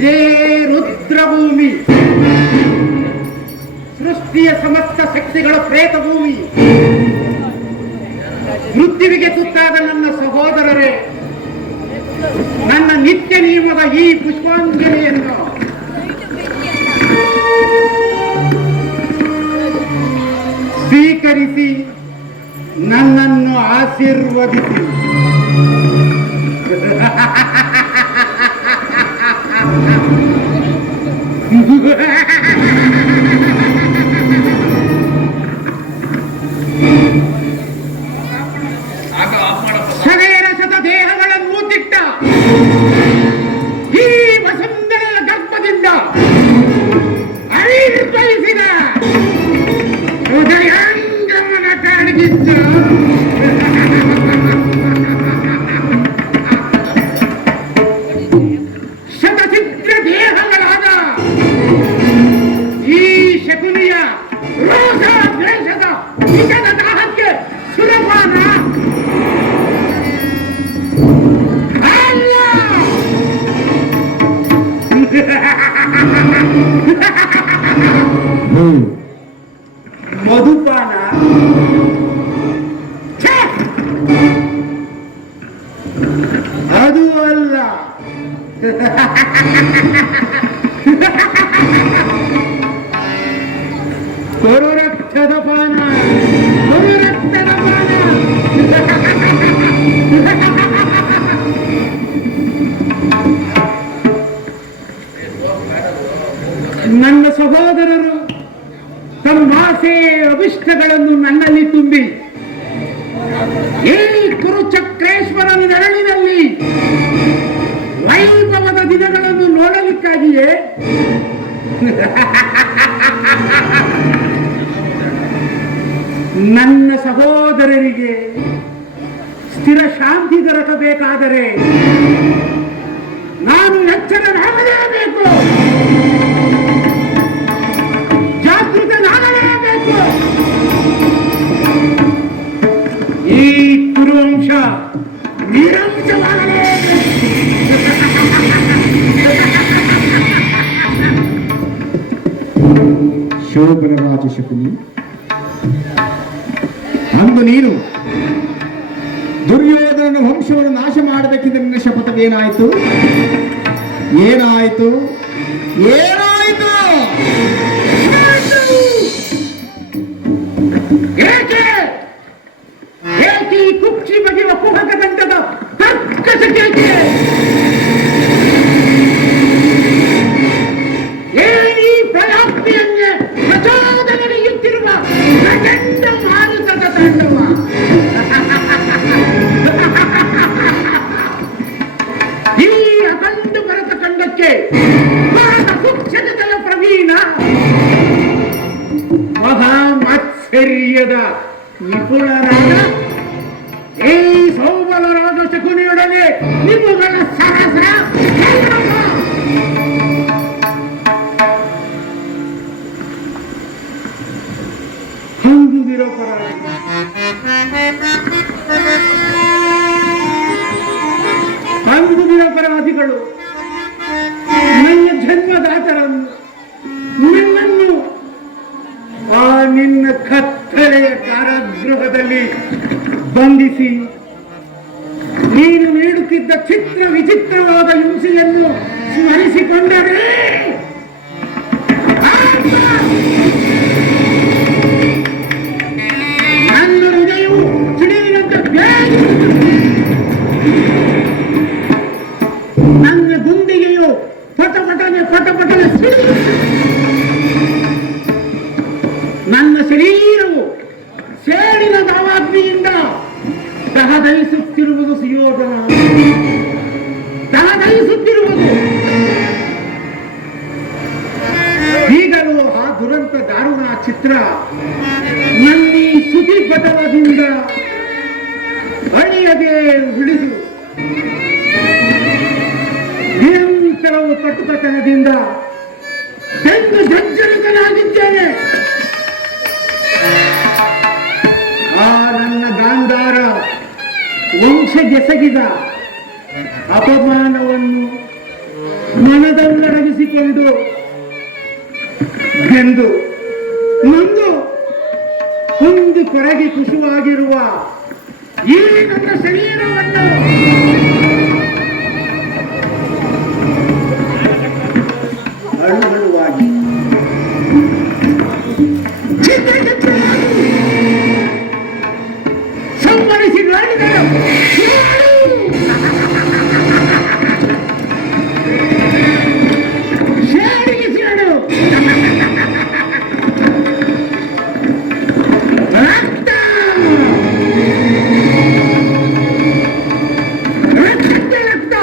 ಇದೇ ರುದ್ರಭೂಮಿ, ಸೃಷ್ಟಿಯ ಸಮಸ್ತ ಶಕ್ತಿಗಳ ಪ್ರೇತ ಭೂಮಿ. ಮೃತ್ಯುವಿಗೆ ತುತ್ತಾದ ನನ್ನ ಸಹೋದರರೇ, ನನ್ನ ನಿತ್ಯ ನಿಯಮದ ಈ ಪುಷ್ಪಾಂಜಲಿಯನ್ನು ಸ್ವೀಕರಿಸಿ ನನ್ನನ್ನು ಆಶೀರ್ವದಿಸಿ. ಸವೇರಸದ ದೇಹಗಳನ್ನು ತಿಟ್ಟ ಈ ವಸುಂಧರೆಯ ಗರ್ಭದಿಂದ ಅಳಿಸಿದ ಹೃದಯಾಂಗಮನ ಕಾಣಿಗಿದ್ದ ಶತಚಿತ್ರ ದೇಹಗಳಾದ ಈ ಶಕುನಿಯ ರೋಷ ದ್ವೇಷದ ನಿಜದ ದಾಹಕ್ಕೆ ಸುಲಭಾನ ಮಧುಪಾನ ಅದು ಅಲ್ಲ. ಕೊರುರಕ್ತದ ಪಾನ, ಕೊರುರಕ್ತದ ಪಾನ. ನನ್ನ ಸಹೋದರರು ತಮ್ಮ ಆಸೆ ಅಭಿಷ್ಟಗಳನ್ನು ನನ್ನಲ್ಲಿ ತುಂಬಿ ಈ ಕುರುಚಕ್ರೇಶ್ವರನ ನೆರಳಿನಲ್ಲಿ ವೈಭವದ ದಿನಗಳನ್ನು ನೋಡಲಿಕ್ಕಾಗಿಯೇ ನನ್ನ ಸಹೋದರರಿಗೆ ಸ್ಥಿರ ಶಾಂತಿ ದೊರಕಬೇಕಾದರೆ ನಾನು ಎಚ್ಚರನಾಗಲೇಬೇಕು, ಜಾಗೃತನಾಗಲೇಬೇಕು. ಈ ಕುರುವಂಶ ನಿರಂಶವಾಗಲೇಬೇಕು. ಶೋಭನ ರಾಜ ಶಕುನಿ, ಅಂದು ನೀನು ದುರ್ಯೋಧನನ ವಂಶವನ್ನು ನಾಶ ಮಾಡಬೇಕಿದ್ದ ನಿನ್ನ ಶಪಥವೇನಾಯಿತು? ಏನಾಯಿತು? ಏನಾಯಿತು? ಏಕೆ ಏಕೆ ಈ ಕುಕ್ಷಿ ಬಗೆಯುವ ಕುಹಕ ದಂಡದ ಕರ್ಕಶಕ್ಕೆ ಏನಿ ಪ್ರಯಾಪ್ತಿಯನ್ನೇ ಪ್ರಚೋದನೆಯುತ್ತಿರುವ ಪ್ರಚಂಡ ಮಾರುತದ ತಾಂಡವ. ಈ ಅಖಂಡ ಭರತ ಖಂಡಕ್ಕೆ ಭಾರತ ಕುಕ್ಷಕಗಳ ಪ್ರವೀಣ ಮಹಾಮಾತ್ಸರ್ಯದ ನಿಪುಣರಾದ ಈ ಸೌಬಲರಾದ ಶಕುನಿಯೊಡನೆ ನಿಮ್ಮಗಳ ಸಹಸ ಹಂದು ನಿರಪರಾಧಿ, ಹಂದು ನಿರಪರಾಧಿಗಳು ನನ್ನ ಜನ್ಮದಾತರನ್ನು ನಿನ್ನನ್ನು ಆ ನಿನ್ನ ಕತ್ತಲೆಯ ಕಾರಾಗೃಹದಲ್ಲಿ ಬಂಧಿಸಿ ನೀನು ನೀಡುತ್ತಿದ್ದ ಚಿತ್ರ ವಿಚಿತ್ರವಾದ ಹಿಂಸೆಯನ್ನು ಸ್ಮರಿಸಿಕೊಂಡರೆ ನನ್ನ ಹೃದಯವು ಸಿಡಿಲಿನಂತೆ ನನ್ನ ಗುಂಡಿಗೆಯು ಪಟಪಟನೆ ಸಿಡಿ, ನನ್ನ ಶರೀರವು ಸೇಡಿನ ದಾವಾಗ್ನಿಯಿಂದ ದಹದಹಿಸುತ್ತಿರುವುದು ಸುಯೋಧನ, ದಹದಹಿಸುತ್ತಿರುವುದು. ಈಗಲೂ ಆ ದುರಂತ ದಾರುಣ ಚಿತ್ರ ನನ್ನೀ ಸುದ್ದಿಪಟಲದಿಂದ ಅಳಿಯದೆ ಉಳಿದು ನಿರಂತರವು ಕಟುಕತನದಿಂದ ಬೆಂದು ಜರ್ಜರಿತನಾಗಿದ್ದೇನೆ. ಆ ನನ್ನ ಗಾಂಧಾರ ವಂಶಗೆಸಗಿದ ಅಪಮಾನವನ್ನು ಮನದಲ್ಲಡಗಿಸಿಕೊಂಡು ಎಂದು ನೊಂದು ಕುಂದು ಕೊರಗಿ ಕುಶುವಾಗಿರುವ ಈ ನನ್ನ ಶರೀರವನ್ನು ಅಳುಹಳುವಾಗಿ ಸಂವರಿಸಿ ನೋಡಿದರು. ಶಾಡಿಗಿಸಿದರು. ರಕ್ತ ರಕ್ತ ರಕ್ತ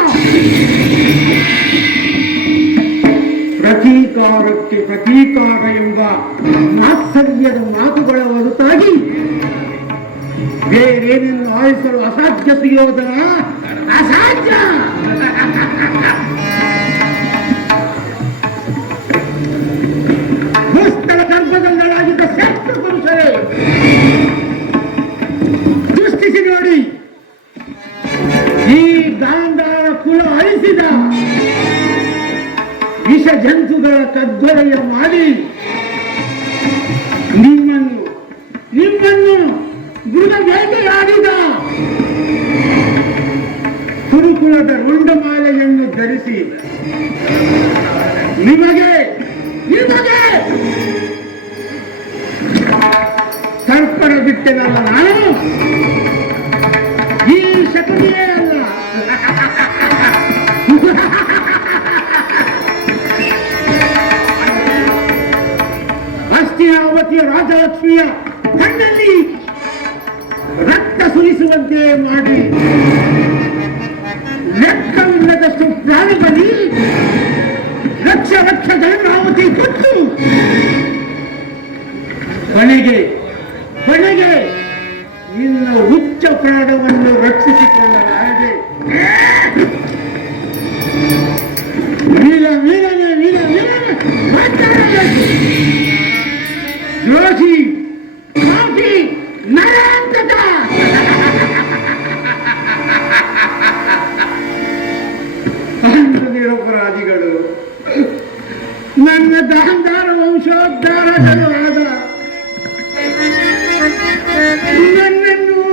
ಪ್ರತೀಕಾರಕ್ಕೆ ಪ್ರತೀಕಾರ ಎಂಬ ಮಾತ್ಸರ್ಯದ ಮಾತುಗಳ ಹೊರತಾಗಿ ಬೇರೇನನ್ನು ಆಲಿಸಲು ಅಸಾಧ್ಯ ಸುಯೋಧನ, ಅಸಾಧ್ಯ. ದುಷ್ಟರ ಗರ್ಭದಲ್ಲಾಗಿದ್ದ ಶ್ರೇಷ್ಠ ಪುರುಷರೇ, ದೃಷ್ಟಿಸಿ ನೋಡಿ, ಈ ಗಾಂಧಾರ ಕುಲ ಅಳಿಸಿದ ವಿಷ ಜಂತುಗಳ ಕಗ್ಗೊಲೆಯ ಮಾಡಿ ನಿಮ್ಮನ್ನು ಮೃಗ ಬೇಟೆಯಾಡಿದ ಕುರುಕುಲದ ರುಂಡಮಾಲೆಯನ್ನು ಧರಿಸಿ ನಿಮಗೆ ತರ್ಪಣ ಬಿಟ್ಟೆನಲ್ಲ ನಾನು. ಈ ಶಕುನಿಯೇ ಅಲ್ಲ, ಹಸ್ತಿನಾವತಿಯ ರಾಜಲಕ್ಷ್ಮಿಯ ಕಣ್ಣಲ್ಲಿ ರಕ್ತ ಸುರಿಸುವಂತೆ ಮಾಡಿ ಲೆಕ್ಕವಿಲ್ಲದಷ್ಟು ಪ್ರಾಣಿಬಲಿ ಲಕ್ಷ ಲಕ್ಷ ಗಂಗಾವತಿ ಕೊಟ್ಟು ಕೊನೆಗೆ ನಿನ್ನ ಉಚ್ಚ ಪ್ರಾಣವನ್ನು ರಕ್ಷಿಸಿಕೊಳ್ಳಲಾರದೆ ದ್ರೋಹಿ ಕಾಫಿ ನರಾಂತಕ ನಿರಪರಾಧಿಗಳು ನನ್ನ ಗಾಂಧಾರ ವಂಶೋದ್ಧಾರಗಳು ಆದ ನನ್ನನ್ನು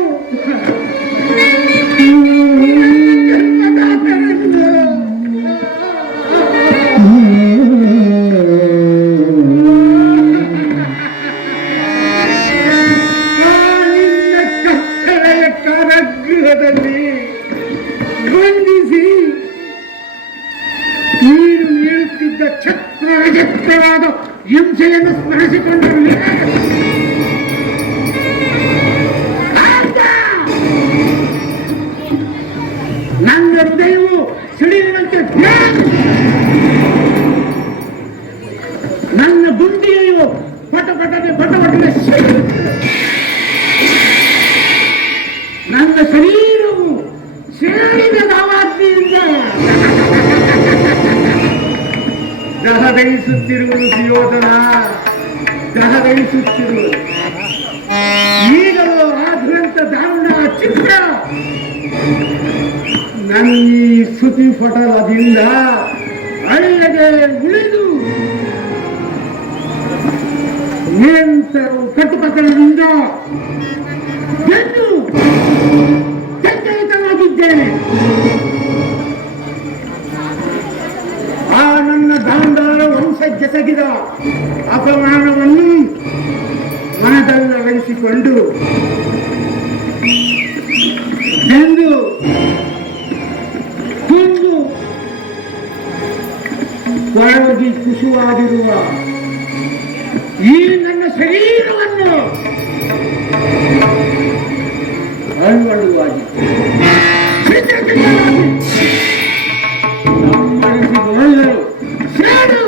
ಬಂಧಿಸಿ ನೀರು ನೀಡುತ್ತಿದ್ದ ಛತ್ರವಿಚಿತ್ರವಾದ ಹಿಂಸೆಯನ್ನು ಸ್ಮರಿಸಿಕೊಂಡರು. ನನ್ನ ಹೃದಯವು ಸಿಡಿಯುವಂತೆ ನನ್ನ ಗುಂಡಿಯು ಪಟಪಟನೆ ನನ್ನ ಶರೀರವು ಸೇರಿದ ದಾವಾಗ್ನಿಯಿಂದ ದಹದಯಿಸುತ್ತಿರುವುದು ಸುಯೋಧನ, ದಹದಯಿಸುತ್ತಿರುವುದು. ಈಗಲೂ ಆ ದುರಂತ ದಾರುಣ ಚಿತ್ರ ನನ್ನ ಈ ಸ್ತುತಿ ಪಟಲದಿಂದ ಅಳಿಯದೆ ಉಳಿದು ನಿರಂತರವು ಕಟ್ಟುಕಟ್ಟಲಿನಿಂದ ಗೆದ್ದು ಚಂಚಲಿತನಾಗಿದ್ದೇನೆ. ಆ ನನ್ನ ಗಾಂಧಾರ ವಂಶಜೆಸಗಿದ ಅಪಮಾನವನ್ನು ಮನದಲ್ಲಳಿಸಿಕೊಂಡು ಎಂದು ತುಂಡು ಕೊರಗಿ ಕುಶುವಾಗಿರುವ ಈ ನನ್ನ ಶರೀರವನ್ನು ಅಳುವಳುವಾಗಿ ಸಂಬಳಿಸಿಕೊಳ್ಳಲು ಸೇಡು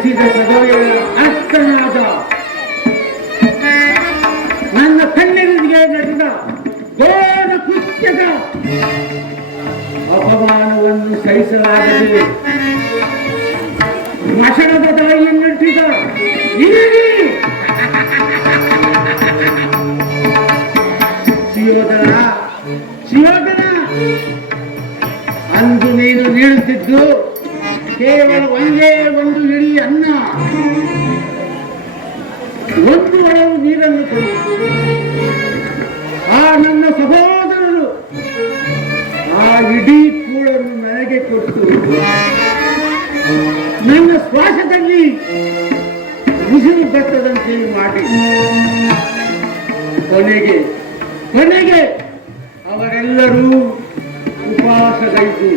ಬಯಸಿದ ಪದವಿಯ ಅರ್ಥನಾದ ನನ್ನ ಕಣ್ಣೆದುರಿಗೆ ನಡೆದ ಘೋರ ಕೃತ್ಯದ ಅಪಮಾನವನ್ನು ಸಹಿಸಲಾಗದೆ ಮಶಣದ ದಾರಿಯನ್ನಿಟ್ಟಿದ ಶಿವೋದರ ಶಿವೋದರ ಅಂದು ನೀನು ನೀಡುತ್ತಿದ್ದು ಕೇವಲ ಒಂದೇ ಒಂದು ಇಡೀ ಅನ್ನ, ಒಂದು ಒಳವು ನೀರನ್ನು ಕೊಡು. ಆ ನನ್ನ ಸಹೋದರರು ಆ ಇಡೀ ಕೂಳನ್ನು ನನಗೆ ಕೊಟ್ಟು ನನ್ನ ಶ್ವಾಸದಲ್ಲಿ ಉಸಿರು ಬರ್ತದಂತೆ ಮಾಡಿ ಕೊನೆಗೆ ಅವರೆಲ್ಲರೂ ಉಪವಾಸಗೈದು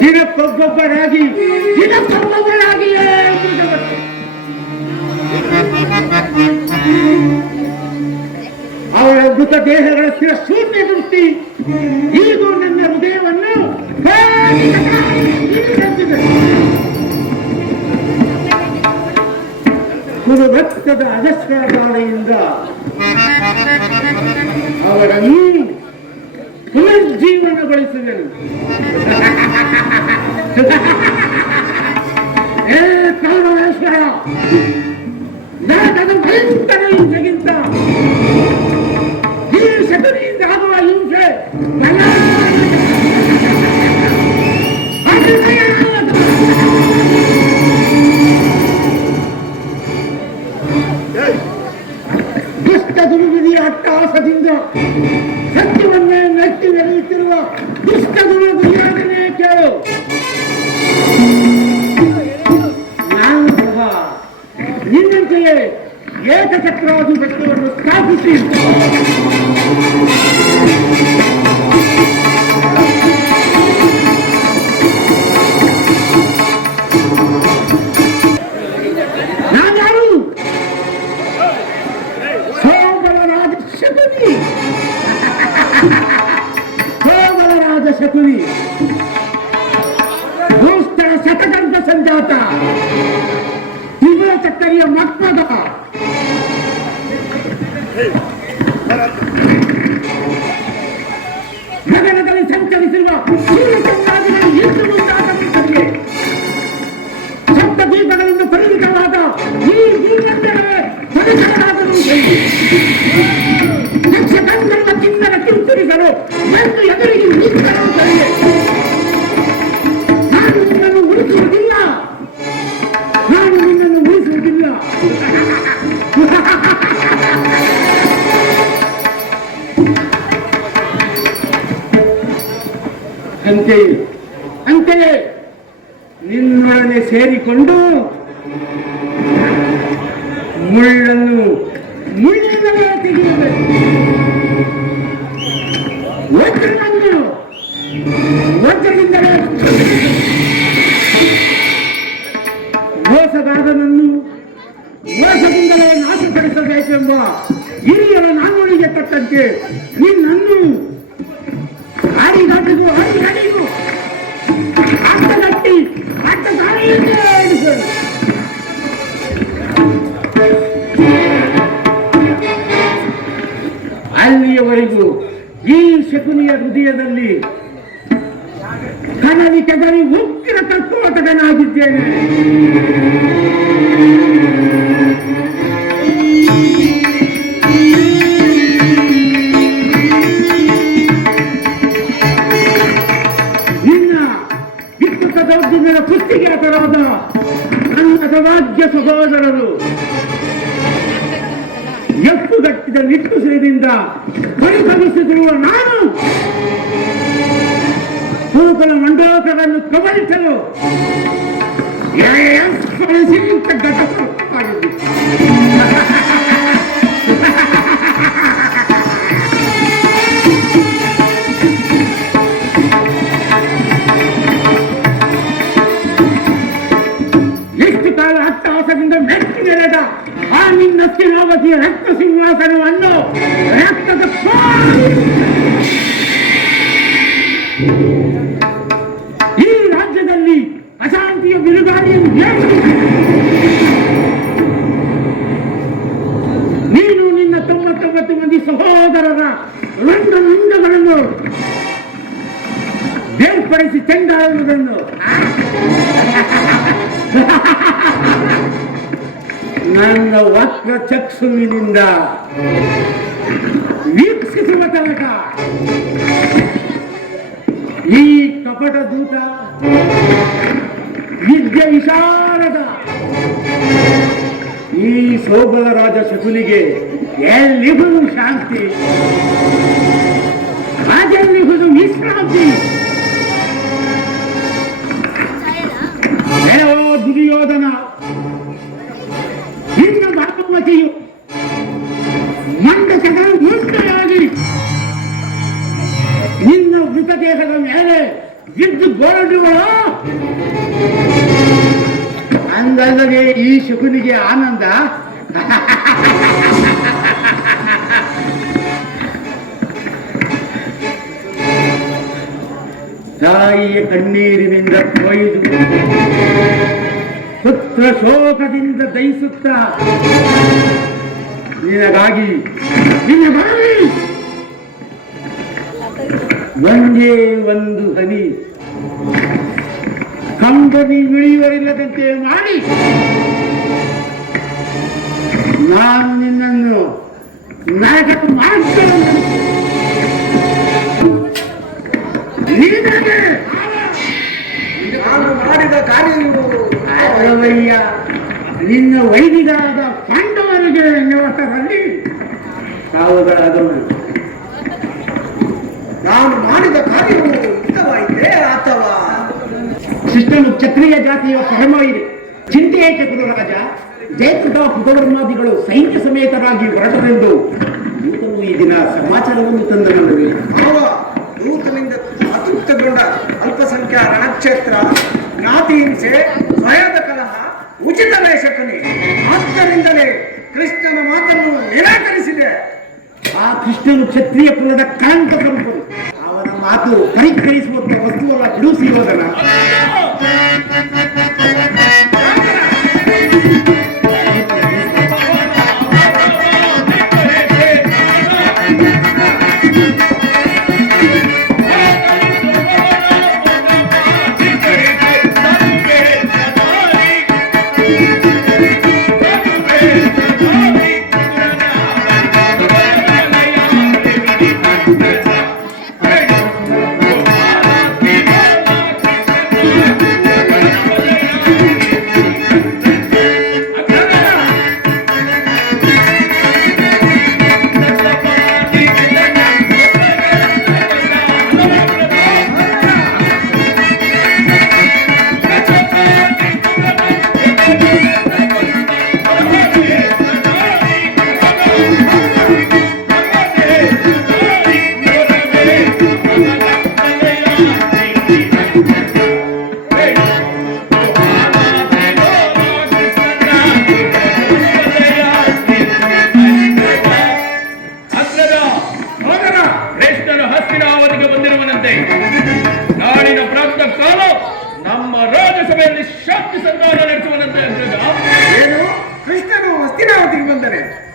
ದಿನಕ್ಕೊಬ್ಬೊಬ್ಬರಾಗಿಯೇ ಅವರ ಮೃತ ದೇಹಗಳ ಸ್ಥಿರ ಶೂನ್ಯ ದೃಷ್ಟಿ ಈಗೂ ನನ್ನ ಹೃದಯವನ್ನು ರಕ್ತದ ಅಜಸ್ರಧಾರೆಯಿಂದ ಅವರನ್ನು ಪುನರ್ಜೀವನಗೊಳಿಸುವೆನು. ಏ ಕಲ್ಮನೇಶ್ವರ, ಜಗದ ಭಯಂಕರ ಹಿಂಸೆಗಿಂತ ಈ ಶಕುನಿಯಿಂದ ಆಗುವ ಹಿಂಸೆ ದುಷ್ಟ ದುರ್ವಿಧಿಯ ಅಟ್ಟಹಾಸದಿಂದ ಸತ್ಯವನ್ನೇ ನೆಟ್ಟಿ ನೆರೆಯುತ್ತಿರುವ ದುಷ್ಟ ದುರ್ವಿಧಿಯಾಗನೇ ಕೇಳು. ನಾನು ಸಹ ನಿನ್ನಂತೆಯೇ ಏಕಚಕ್ರಾಧಿಪತ್ಯವನ್ನು ಸ್ಥಾಪಿಸಿ ನಾನ್ಯಾರು? ಸೋಮರರಾಜ ಶಕುನಿ, ದುಷ್ಟರ ಶತಕಂಠ ಸಂಜಾತ, ತಿಮ್ಮರ ಚಕ್ಕರಿಯ ಮಕ್ಕದ ಗಗನದಲ್ಲಿ ಸಂಚರಿಸಿರುವ ಸೂರ್ಯಚಂದ್ರಾದಿಗಳು ಎಂದು ಮುಂದಾದವರಿಗೆ ಸಪ್ತದೀಪಗಳಿಂದ ಪರಿಣಿತವಾದ ಈ ಭೂಮಂಡಲವೇ ಪರಿಸರವಾದರೂ ನಕ್ಷಕಂಗಳ ಚಿನ್ನದ ಕಿಂಚರಿಸಲು ಎಂದು ಎದುರಿಗೆ ನಿಂತರೂ ಸರಿಯೇ. ನಾನು ನಿನ್ನನ್ನು ಉಳಿಸುವುದಿಲ್ಲ. ಅಂತೆಯೇ ನಿನ್ನೊಡನೆ ಸೇರಿಕೊಂಡು ಮುಳ್ಳನ್ನು ಮುಳ್ಳಿನಲ್ಲೇ ತೆಗೆಯಬೇಕು. ವಜ್ರದಿಂದಲೇ ಮೋಸಗಾರನನ್ನು ಮೋಸದಿಂದಲೇ ನಾಶಪಡಿಸಬೇಕೆಂಬ ಹಿರಿಯರ ನಾಣ್ಣುಡಿಗೆ ತಕ್ಕಂತೆ ನಿನ್ನನ್ನು ಅಡಿಗಟ್ಟಿಗೂ ಅಡ್ಡಗಟ್ಟಿ ಅಡ್ಡ ದಾರಿಯನ್ನೇ ಇಳಿಸಲು ಅಲ್ಲಿಯವರೆಗೂ ಈ ಶಕುನಿಯ ಹೃದಯದಲ್ಲಿ ಕನಲಿ ಕೆದರಿ ಉಗ್ರ ಕರ್ಕೋಟಕನಾಗಿದ್ದೇನೆ. ನಿನ್ನ ವಿಕೃತ ದೌರ್ಜನ್ಯದ ಕುತ್ತಿಗೆ ತರಹದ ನನ್ನ ಸಮಾಜ್ಯ ಸಹೋದರರು ಎಪ್ಪುಗಟ್ಟಿದ ನಿಟ್ಟುಸಿರಿನಿಂದ ಪರಿಭವಿಸುತ್ತಿರುವ ನಾನು ಕೂಕಲ ಮಂಡೋಕರನ್ನು ಕಬಳಿಸಲು ಘಟಕವಾಗಿದ್ದು ಎಷ್ಟು ಕಾಲ ಅಟ್ಟಹಾಸದಿಂದ ಮೆಟ್ಟಿ ನೆರೆದ ಆ ನಿನ್ನ ಸ್ಥಿರಾವತಿಯ ರಕ್ತ ಸಿಂಹಾಸನವನ್ನು ರಕ್ತದ ಈ ರಾಜ್ಯದಲ್ಲಿ ಹೊರತುಪಡಿಸಿ ಚೆಂಡಾಡುವುದನ್ನು ನನ್ನ ವಕ್ರ ಚಕ್ಷುವಿನಿಂದ ವೀಕ್ಷಿಸುವ ತನಕ ಈ ಕಪಟ ದೂತ ವಿದ್ಯೆ ವಿಶಾರದ ಈ ಸೋಬಲ ರಾಜ ಶಕುನಿಗೆ ಎಲ್ಲಿಹುದು ಶಾಂತಿ, ಅದೆಲ್ಲಿಹುದು ವಿಶ್ರಾಂತಿ. ದುರ್ಯೋಧನ, ನಿನ್ನ ಭಾಗವತಿಯು ಮಂಡಕದ ಮೂರ್ತೆಯಾಗಿ ನಿನ್ನ ಮೃತದೇಹದ ಮೇಲೆ ಬಿದ್ದು ಗೋರಡುವಳು. ಅಂದಲ್ಲದೆ ಈ ಶಕುನಿಗೆ ಆನಂದ. ತಾಯಿಯ ಕಣ್ಣೀರಿನಿಂದ ಕೊಯ್ದು ಪುತ್ರ ಶೋಕದಿಂದ ದಯಿಸುತ್ತ ನಿನಗಾಗಿ ಒಂದೇ ಒಂದು ಹನಿ ಕಂಬನಿ ಇಳಿಯುವರಿಲ್ಲದಂತೆ ಮಾಡಿ ನಾನು ನಿನ್ನನ್ನು ನಾಟಕ ಮಾಡ್ತೇನೆ. ನಾನು ಮಾಡಿದ ಕಾರ್ಯವಯ್ಯ ನಿನ್ನ ವೈದಿಕರಾದ ಪಾಂಡವರಿಗೆ ನಿವಾಸದಲ್ಲಿ ತಾವುಗಳಾದವು. ನಾನು ಮಾಡಿದ ಕಾರ್ಯವು ಹಿತವಾಯಿತೆ ಅಥವಾ ಶಿಷ್ಟನು ಕ್ಷತ್ರಿಯ ಜಾತಿಯ ಪರಮ ಇದೆ. ಚಿಂತೆ ಏಕೆ ರಾಜ? ಜಯಕೃತ ಕೃತವರ್ಮಾದಿಗಳು ಸೈನ್ಯ ಸಮೇತರಾಗಿ ಹೊರಟರೆಂದು ದೂತನು ಈ ದಿನ ಸಮಾಚಾರವನ್ನು ತಂದನಲ್ಲವೇ? ದೂತನಿಂದ ಅತೃಪ್ತಗೊಂಡ ಅಲ್ಪಸಂಖ್ಯಾತ ರಣಕ್ಷೇತ್ರ, ಜ್ಞಾತಿ ಹಿಂಸೆ, ಸ್ವಯದ ಕಲಹ ಉಚಿತವೇ ಶಕುನಿ. ಆದ್ದರಿಂದಲೇ ಕೃಷ್ಣನ ಮಾತನ್ನು ನಿರಾಕರಿಸಿದೆ. ಆ ಕೃಷ್ಣನು ಕ್ಷತ್ರಿಯ ಕುಲದ ಕಾಂತ ಸಂಪು. ಅವನ ಮಾತು ಪರಿಕರಿಸುವಂತ ವಸ್ತುವಲ್ಲ ಬಿಡುಸಿ ಯೋಧನ.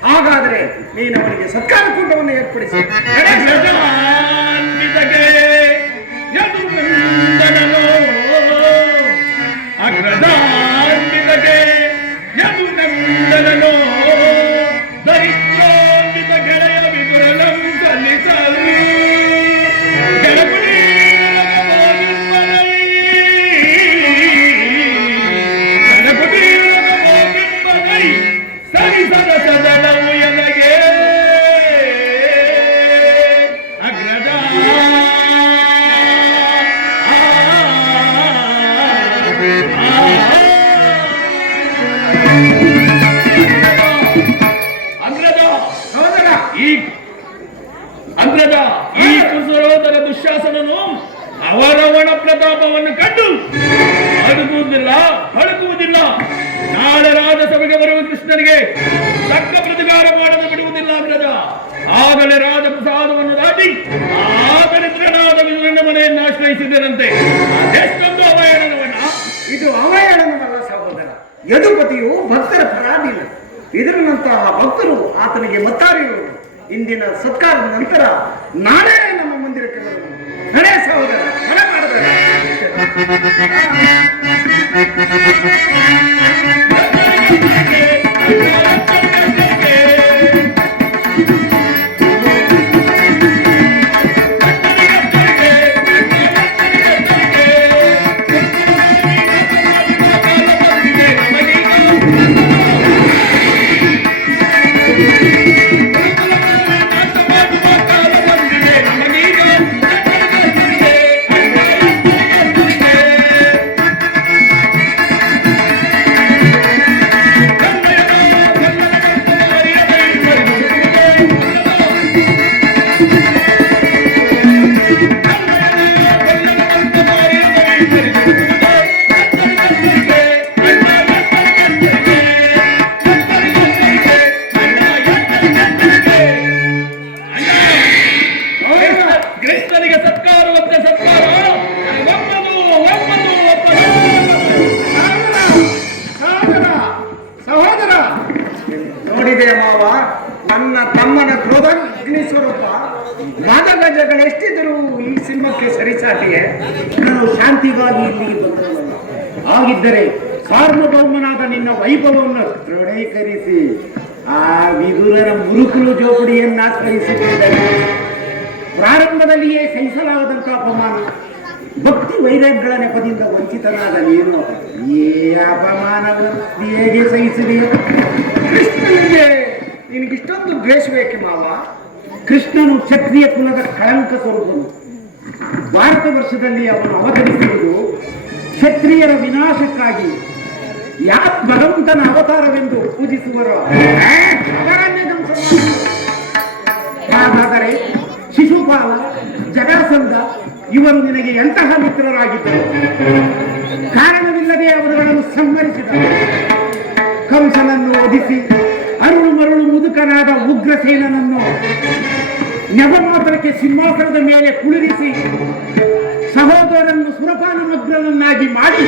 ಹಾಗಾದರೆ ನೀನು ಅವರಿಗೆ ಸತ್ಕಾರ ಕೂಟವನ್ನು ಏರ್ಪಡಿಸಿ ದುಶ್ಯಾಸನನು ಅವರವಣ ಪ್ರತಾಪವನ್ನು ಕಂಡು ಹಳುಕುವುದಿಲ್ಲ. ನಾಳೆ ರಾಜ ಸಭೆಗೆ ಬರುವ ಕೃಷ್ಣನಿಗೆ ತಕ್ಕ ಪ್ರತಿಕಾರ ಮಾಡಲು ಬಿಡುವುದಿಲ್ಲ ಅಗ್ರಜ. ಆಗಲೇ ರಾಜ ಪ್ರಸಾದವನ್ನು ದಾಟಿ ಆದರಿದ್ರನಾದ ವಿದುರನ ಮನೆಯನ್ನು ಆಶ್ರಯಿಸಿದರಂತೆ. ಅದೆಷ್ಟೊಂದು ಅವಹೇಳನವನ್ನ! ಇದು ಅವಹೇಳನವಲ್ಲ ಸಹೋದರ. ಯದುಪತಿಯು ಭಕ್ತರ ಪರಾಧೀನ. ವಿದುರನಂತಹ ಭಕ್ತರು ಆತನಿಗೆ ಮತ್ತಾರಿರುವರು. ಇಂದಿನ ಸತ್ಕಾರದ ನಂತರ ನಾಳೆ ನಮ್ಮ ಮಂದಿರಕ್ಕೆ ಬರುವುದು. ನಡೆ ಸಹೋದರ, ಮಾಡಬೇಡ. ಕೃಷ್ಣನಿಗೆ ಸತ್ಕಾರವಂತೆ ಸತ್ಕಾರ ಒಪ್ಪದು ಒಪ್ಪದು ಒಪ್ಪದು. ಸಹೋದರ ಸಹೋದರ ನೋಡಿದೆ ಮಾವ, ನನ್ನ ತಮ್ಮನ ಕ್ರೋಧಾಗ್ನಿ ಸ್ವರೂಪ ವಾದಗಜಗಳೆಷ್ಟಿದ್ದರೂ ಈ ಸಿಂಹಕ್ಕೆ ಸರಿಸಾಟಿಯೇ? ನಾನು ಶಾಂತಿಗಾಗಿ ಇಲ್ಲಿಗೆ ಬಂದವನಲ್ಲ. ಹಾಗಿದ್ದರೆ ಸಾರ್ವಭೌಮನಾದ ನಿನ್ನ ವೈಭವವನ್ನು ದೃಢೀಕರಿಸಿ ಆ ವಿದುರನ ಮುರುಕುಲು ಜೋಪಡಿಯನ್ನ ಸ್ಮರಿಸಿದ್ದೇನೆ. ಪ್ರಾರಂಭದಲ್ಲಿಯೇ ಸಹಿಸಲಾಗದಂತಹ ಅಪಮಾನ, ಭಕ್ತಿ ವೈರಾಗ್ಯಗಳ ನೆಪದಿಂದ ವಂಚಿತನಾದ ನೀನು ಈ ಅಪಮಾನಗಳನ್ನು ಹೇಗೆ ಸಹಿಸಿದೆಯೋ? ಕೃಷ್ಣನಿಗೆ ನಿನಗಿಷ್ಟೊಂದು ದ್ವೇಷಬೇಕೆ ಮಾವ? ಕೃಷ್ಣನು ಕ್ಷತ್ರಿಯ ಕುಲದ ಕಳಂಕ ಸ್ವರೂಪನು. ಭಾರತ ವರ್ಷದಲ್ಲಿ ಅವನು ಅವತರಿಸಿರುವುದು ಕ್ಷತ್ರಿಯರ ವಿನಾಶಕ್ಕಾಗಿ. ಯಾ ಭಗವಂತನ ಅವತಾರವೆಂದು ಪೂಜಿಸುವರು ಅವರನ್ನೇ ಧ್ವಂಸ ಮಾಡುವರು. ಹಾಗಾದರೆ ಶಿಶುಪಾಲ, ಜರಾಸಂಧ ಇವರು ನಿನಗೆ ಎಂತಹ ಮಿತ್ರರಾಗಿದ್ದರು? ಕಾರಣವಿಲ್ಲದೆ ಅವರುಗಳನ್ನು ಸಂಹರಿಸಿದರು. ಕಂಸನನ್ನು ವಧಿಸಿ ಅರುಳು ಮರುಳು ಮುದುಕನಾದ ಉಗ್ರಸೇನನನ್ನು ನೆವ ಮಾತ್ರಕ್ಕೆ ಸಿಂಹಾಸನದ ಮೇಲೆ ಕುಳಿರಿಸಿ ಸಹೋದರನ್ನು ಸುರಪಾನಮಗ್ನನ್ನಾಗಿ ಮಾಡಿ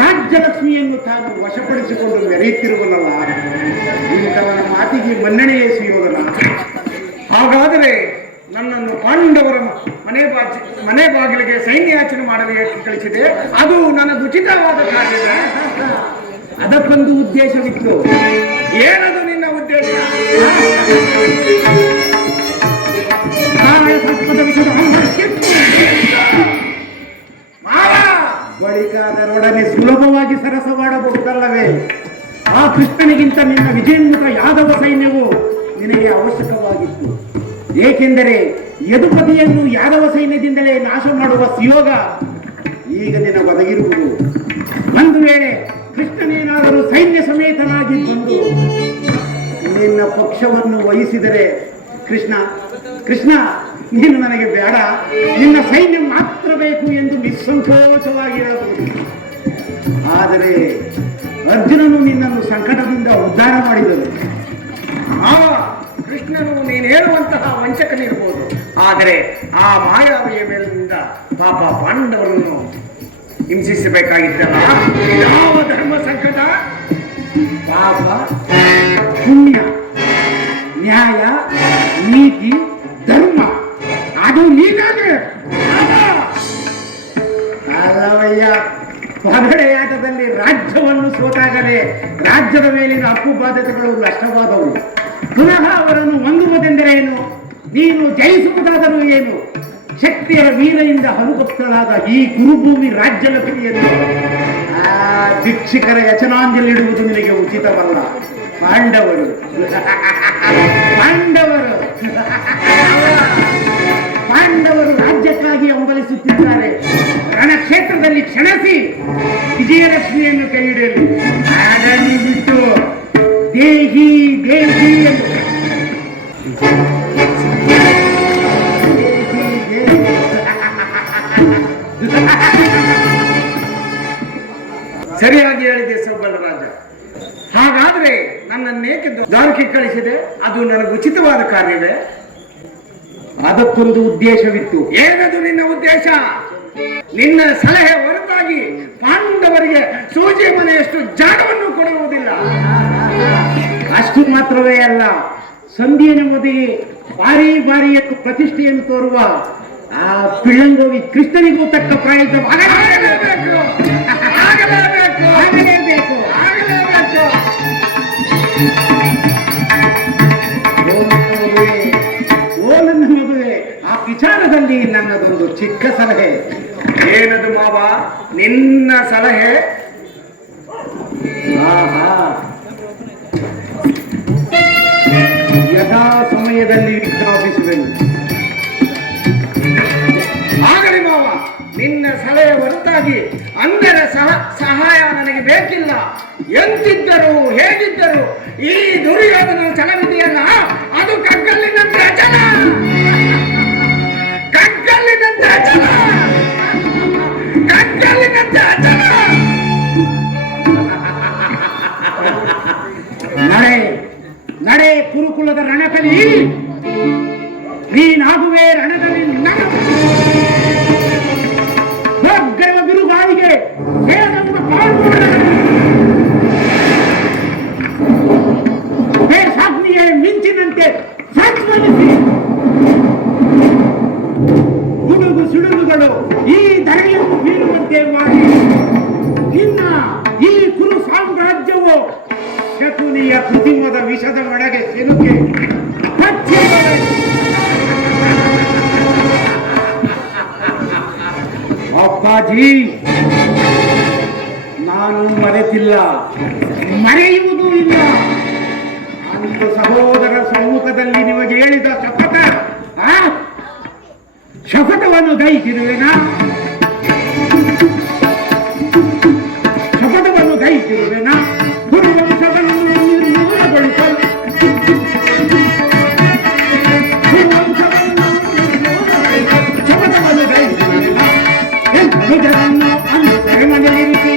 ರಾಜ್ಯಲಕ್ಷ್ಮಿಯನ್ನು ತಾನು ವಶಪಡಿಸಿಕೊಂಡು ಮೆರೆಯುತ್ತಿರುವಲ್ಲ. ಇಂಥವನ ಮಾತಿಗೆ ಮನ್ನಣೆಯೇ ಸುಯೋಧನ. ಹಾಗಾದರೆ ನನ್ನನ್ನು ಪಾಂಡವರ ಮನೆ ಬಾಗಿಲಿಗೆ ಸೈನ್ಯಾಚನೆ ಮಾಡಲು ಏಕೆ ಕಳಿಸಿದೆ? ಅದು ನನಗೆ ಉಚಿತವಾದ ಕಾರ್ಯವೇ? ಅದಕ್ಕೊಂದು ಉದ್ದೇಶವಿತ್ತು. ಏನದು ನಿನ್ನ ಉದ್ದೇಶ? ಬಳಿಕ ಅದರೊಡನೆ ಸುಲಭವಾಗಿ ಸರಸವಾಡಬಹುದಲ್ಲವೇ? ಆ ಕೃಷ್ಣನಿಗಿಂತ ನಿನ್ನ ವಿಜಯೋನ್ಮುಖ ಯಾದವ ಸೈನ್ಯವು ನಿನಗೆ ಅವಶ್ಯಕವಾಗಿತ್ತು. ಏಕೆಂದರೆ ಯದುಪತಿಯನ್ನು ಯಾದವ ಸೈನ್ಯದಿಂದಲೇ ನಾಶ ಮಾಡುವ ಸುಯೋಗ ಈಗ ನಿನ್ನ ಒದಗಿರುವುದು. ಒಂದು ವೇಳೆ ಕೃಷ್ಣನೇನಾದರೂ ಸೈನ್ಯ ಸಮೇತನಾಗಿ ಬಂದು ನಿನ್ನ ಪಕ್ಷವನ್ನು ವಹಿಸಿದರೆ, ಕೃಷ್ಣ ಕೃಷ್ಣ ನೀನು ನನಗೆ ಬೇಡ, ನಿನ್ನ ಸೈನ್ಯ ಮಾತ್ರ ಬೇಕು ಎಂದು ನಿಸ್ಸಂಕೋಚವಾಗಿ ಹೇಳಬಹುದು. ಆದರೆ ಅರ್ಜುನನು ನಿನ್ನನ್ನು ಸಂಕಟದಿಂದ ಉದ್ಧಾರ ಮಾಡಿದನು. ಕೃಷ್ಣನು ನೀನು ಹೇಳುವಂತಹ ವಂಚಕನಿರ್ಬೋದು, ಆದರೆ ಆ ಮಾಯಾವಿಯ ಮೇಲಿನಿಂದ ಪಾಪ ಪಾಂಡವರನ್ನು ಹಿಂಸಿಸಬೇಕಾಗಿತ್ತಲ್ಲ. ಯಾವ ಧರ್ಮ ಸಂಕಟ? ಪಾಪ, ಪುಣ್ಯ, ನ್ಯಾಯ, ನೀತಿ, ಧರ್ಮ ಅದು ನೀನಾಗೆ ಅಲ್ಲವಯ್ಯ. ಪಗಡೆಯಾಟದಲ್ಲಿ ರಾಜ್ಯವನ್ನು ಸೋತಾಗಲೇ ರಾಜ್ಯದ ಮೇಲಿನ ಹಕ್ಕು ಬಾಧ್ಯತೆಗಳು ನಷ್ಟವಾದವು. ಪುನಃ ಅವರನ್ನು ಹೊಂದುವುದೆಂದರೇನು? ನೀನು ಜಯಿಸುವುದಾದರೂ ಏನು? ಶಕ್ತಿಯರ ವೀರೆಯಿಂದ ಹನುಭಕ್ತಳಾದ ಈ ಕುರುಭೂಮಿ ರಾಜ್ಯಲಕ್ಷ್ಮಿಯನ್ನು ಭಿಕ್ಷಿಕರ ಯಚನಾಂಜಲಿಡುವುದು ನಿನಗೆ ಉಚಿತವಲ್ಲ. ಪಾಂಡವರು ಪಾಂಡವರು ಪಾಂಡವರು ರಾಜ್ಯಕ್ಕಾಗಿ ಹಂಬಲಿಸುತ್ತಿದ್ದಾರೆ. ರಣಕ್ಷೇತ್ರದಲ್ಲಿ ಕ್ಷಣಿಸಿ ವಿಜಯಲಕ್ಷ್ಮಿಯನ್ನು ಕೈ ಹಿಡಿಯಲು ಅದನ್ನು ಬಿಟ್ಟು ದೇಹಿ ದೇಹಿ ಎಂದು ಸರಿಯಾಗಿ ಹೇಳಿದೆ ಸೌಬಲ ರಾಜ. ಹಾಗಾದ್ರೆ ನನ್ನನ್ನೇಕೆ ದ್ವಾರಕ್ಕೆ ಕಳಿಸಿದೆ? ಅದು ನನಗೆ ಉಚಿತವಾದ ಕಾರ್ಯವೇ? ಅದಕ್ಕೊಂದು ಉದ್ದೇಶವಿತ್ತು. ಏನದು ನಿನ್ನ ಉದ್ದೇಶ? ನಿನ್ನ ಸಲಹೆ ಹೊರತಾಗಿ ಪಾಂಡವರಿಗೆ ಸೂಜಿ ಮನೆಯಷ್ಟು ಜಾಗವನ್ನು ಕೊಡುವುದಿಲ್ಲ. ಅಷ್ಟು ಮಾತ್ರವೇ ಅಲ್ಲ, ಸಂಧಿಯನ್ನು ಒದಗಿ ಬಾರಿ ಬಾರಿಯನ್ನು ಪ್ರತಿಷ್ಠೆಯನ್ನು ತೋರುವ ಆ ಪಿಳ್ಳಂಗೋವಿ ಕೃಷ್ಣನಿಗೂ ತಕ್ಕ ಪ್ರಯತ್ನವಾಗಲೇಬೇಕು. ಆಗಲೇಬೇಕು, ಆಗಲೇಬೇಕು. ಆಗಲೇಬೇಕು. ಓ ನನ್ನ ಮದುವೆ, ಆ ವಿಚಾರದಲ್ಲಿ ನನ್ನದೊಂದು ಚಿಕ್ಕ ಸಲಹೆ. ಏನದು ಮಾವ ನಿನ್ನ ಸಲಹೆ? ಆಹಾ, ಯಥಾ ಸಮಯದಲ್ಲಿ ವಿಜ್ಞಾಪಿಸುವೆನು. ಆಗಲಿ ಮಾವ, ನಿನ್ನ ಸಲಹೆ ಹೊರತಾಗಿ ಅಂದರ ಸಹಾಯ ನನಗೆ ಬೇಕಿಲ್ಲ. ಎಂತಿದ್ದರು ಹೇಗಿದ್ದರು ಈ ದುರ್ಯೋಧನ ಛಲವಿದೆಯಲ್ಲ, ಅದು ಕಗ್ಗಲ್ಲಿನಂತೆ ಅಚಲ, ಕಗ್ಗಲ್ಲಿನಂತೆ ಅಚಲ, ಕಗ್ಗಲ್ಲಿನಂತೆ ಅಚಲ. ನಡೆ ನಡೆ ಕುರುಕುಲದ ರಣಕಲಿ, ನೀನಾಗುವೆ ರಣದಲ್ಲಿ ಒಗ್ಗರವ ಬಿರುಗಾಳಿಗೆ ಸಾಗ್ನಿಗೆ ಮಿಂಚಿನಂತೆ ಸಜ್ಜನಿಸಿ ಗುಡುಗು ಸಿಡುಗುಗಳು ಈ ಧರೆಯನ್ನು ಬೀಳುವಂತೆ ಮಾಡಿ ನಿನ್ನ ಈ ಕುರು ಸಾಮ್ರಾಜ್ಯವು ಶಕುನಿಯ ಕೃತಿಮದ ವಿಷದ ಒಳಗೆ ಸಿಲುಕಿ ಅಪ್ಪಾಜಿ, ನಾನು ಮರೆತಿಲ್ಲ, ಮರೆಯುವುದೂ ಇಲ್ಲ. ಅಂದು ಸಹೋದರ ಸಮ್ಮುಖದಲ್ಲಿ ನಿಮಗೆ ಹೇಳಿದ ಶಪಥ, ಆ ಶಪಥವನ್ನು ಗೈತಿರುವೆನಾ? ಶಪಥವನ್ನು ಗೈತಿರುವೆನಾ? ಗುರುವಂಶವನ್ನು ನಿರ್ಮೂಲಗೊಳಿಸಲು, ಶಪಥವನ್ನು ಗೈತಿರುವೆನಾ? ಎಂದನು ಅಂದು ಸೆರೆಮನೆಯಿರಿಸಿ,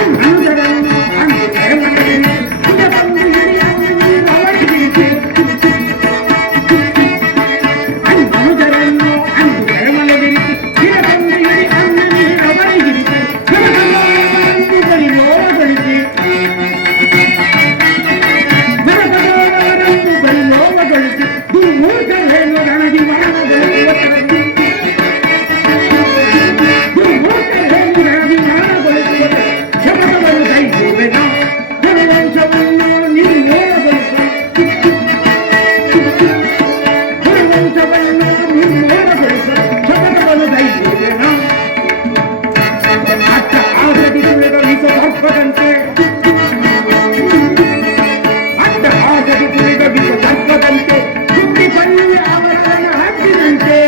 ಎಂದನು ಅಂದು ಸೆರೆಮನೆಯಿರಿಸಿ, ಇದನ್ನು ಹಿರಿಯನ್ನು ನೀರು ಅವರಿಗಿರಿಸಿ, ಮನುಜರನ್ನು ಅಂದು ಸೆರೆಮನೆಗಿರಿಸಿ, ಇದನ್ನು ಹಿರಿ ಅನ್ನ ನೀರು ಅವರಿಗಿರಿಸಿ, ಬರಗದವರನ್ನು ಬರಿಲೋವಗೊಳಿಸಿ, ಬರಗದವರನ್ನು ಬರಿಲೋವಗೊಳಿಸಿ, ದುರ್ಮೂರ್ಖರೇನು ನನಗೆ ಮರಣಗೊಳಿಸುವ ಶಪಥವನ್ನು ಗೈಸುವೆನಾ? ಗುರುವಂಶವನ್ನು ನಿರ್ಮೂಲಗೊಳಿಸಲು, ಗುರುವಂಶವನ್ನು ನಿರ್ಮೂಲಗೊಳಿಸಲು ಶಪಥವನ್ನು ಗೈಸುವೆನಾ? ಅತ್ತ ಆಸದಿಸುವೆದ ವಿಷ ಸರ್ಪದಂತೆ, ಅತ್ತ ಆಸದಿಸುವೆದ ವಿಷ ಸರ್ಪದಂತೆ, ಸುತ್ತಿಕೊಳ್ಳುವೆ ಅವರನ್ನು ಹಬ್ಬಿದಂತೆ.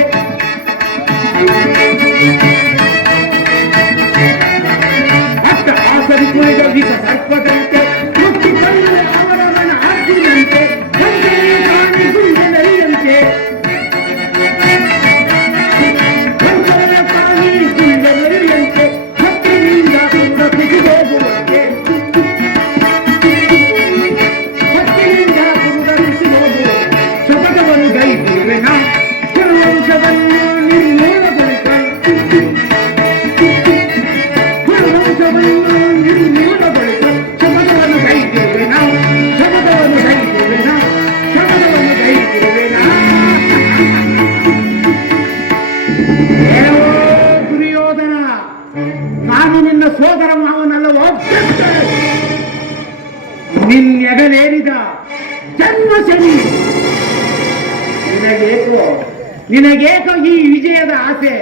ಅತ್ತ ಆಸರಿಸುಳಿದ ವಿಷ ಸರ್ಪದಂತೆ, ಮುತ್ತಿಕೊಳ್ಳುವೆ ಅವರವನ ಹಾಕಿದಂತೆ, ಒಂದೇ ಪ್ರಾಣಿ ಗುಂಡೆನರಿಯಂತೆ, ಒಂದೇ ಪ್ರಾಣಿ ಗುಂಡೆನರಿಯಂತೆ, ಹತ್ತಿನಿಂದ ಕೂಡ ಕುಸಿದೋಗುವಂತೆ, ಹತ್ತಿನಿಂದ ಕೂಡ ಕುಸಿದೋಗುವ ಶಪಥವನ್ನು ಗೈದಿರುವೆನಾ? ಗುರುವಂಶವನ್ನು ನಿರ್ಮೂಲಗೊಳಿಸಲು, ಗುರುವಂಶವನ್ನು ನಿರ್ಮೂಲಗೊಳಿಸಲು ಶಪಥವನ್ನು ಗೈದಿರುವೆನಾ? ಶಪಥವನ್ನು ಗೈದಿರುವೆನಾ? ಶಪಥವನ್ನು ಗೈದಿರುವೆನಾ? ಏನೋ ದುರ್ಯೋಧನ, ನಾನು ನಿನ್ನ ಸೋದರ ಮಾವನಲ್ಲವೋ? ನಿನ್ನೆಗಲೇರಿದ ಜನ್ಮ ಶನಿ. ನಿನಗೇಕೋ ಈ ವಿಜಯದ ಆಸೆ?